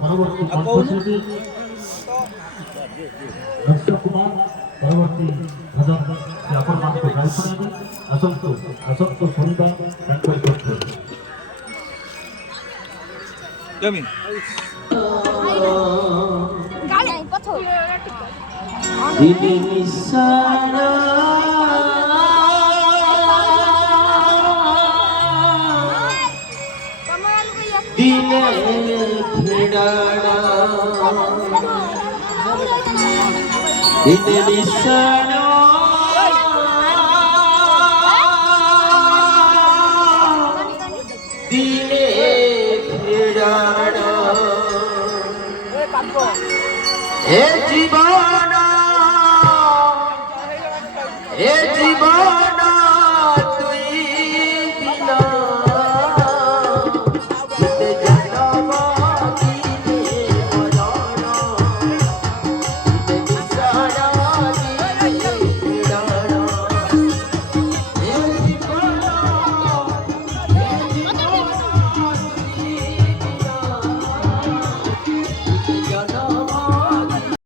পরবর্তী কণ্ঠশিল্পী দর্শক কুমার পরবর্তী ভজন আপন মানকে গাই শোনাবে আসন্ত শনিবার ব্যাংকয় করতে দিদি নিশানা দিলে ফেডানা দিদি নিশানা দিলে ফেডানা এ জীবন